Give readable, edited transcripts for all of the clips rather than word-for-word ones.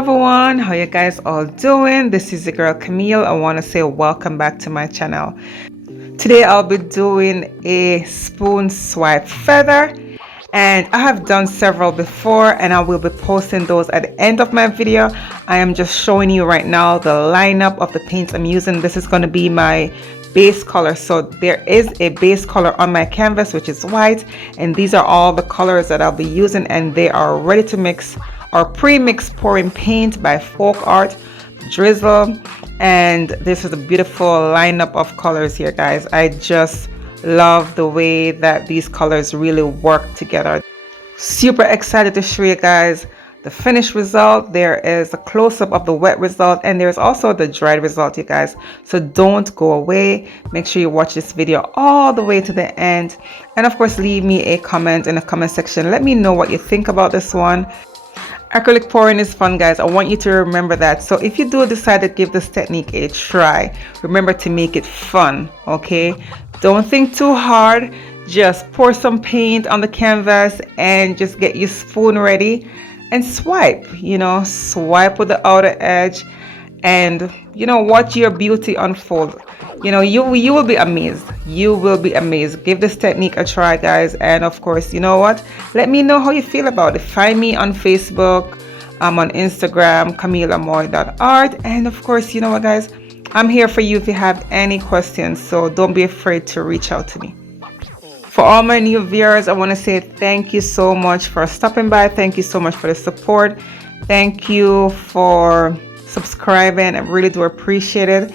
everyone, how you guys all doing? This is your girl Camille. I want to say welcome back to my channel. Today I'll be doing a spoon swipe feather, and I have done several before and I will be posting those at the end of my video. I am just showing you right now the lineup of the paints I'm using. This is going to be my base color, so there is a base color on my canvas which is white, and these are all the colors that I'll be using, and they are ready to mix or pre-mixed pouring paint by Folk Art Drizzle. And this is a beautiful lineup of colors here, guys. I just love the way that these colors really work together. Super excited to show you guys the finished result. There is a close-up of the wet result, and there's also the dried result, you guys. So don't go away. Make sure you watch this video all the way to the end, and of course leave me a comment in the comment section. Let me know what you think about this one. Acrylic pouring is fun, guys. I want you to remember that. So if you do decide to give this technique a try, remember to make it fun, okay? Don't think too hard. Just pour some paint on the canvas and just get your spoon ready and swipe, swipe with the outer edge, and watch your beauty unfold. You will be amazed. You will be amazed. Give this technique a try, guys. And of course, you know what, let me know how you feel about it. Find me on Facebook. I'm on Instagram, camillamoy.art. And of course, you know what, guys, I'm here for you if you have any questions, so don't be afraid to reach out to me. For all my new viewers, I want to say thank you so much for stopping by. Thank you so much for the support. Thank you for subscribing. I really do appreciate it.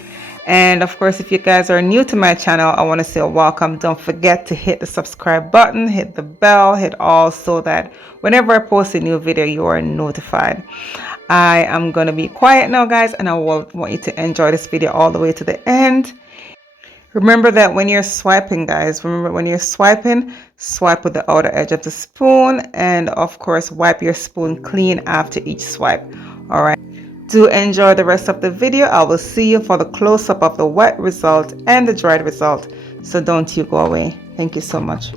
And of course, if you guys are new to my channel, I want to say welcome. Don't forget to hit the subscribe button, hit the bell, hit all, so that whenever I post a new video, you are notified. I am going to be quiet now, guys, and I want you to enjoy this video all the way to the end. Remember that when you're swiping, guys, swipe with the outer edge of the spoon, and of course wipe your spoon clean after each swipe. All right, do enjoy the rest of the video. I will see you for the close-up of the wet result and the dried result, so don't you go away. Thank you so much.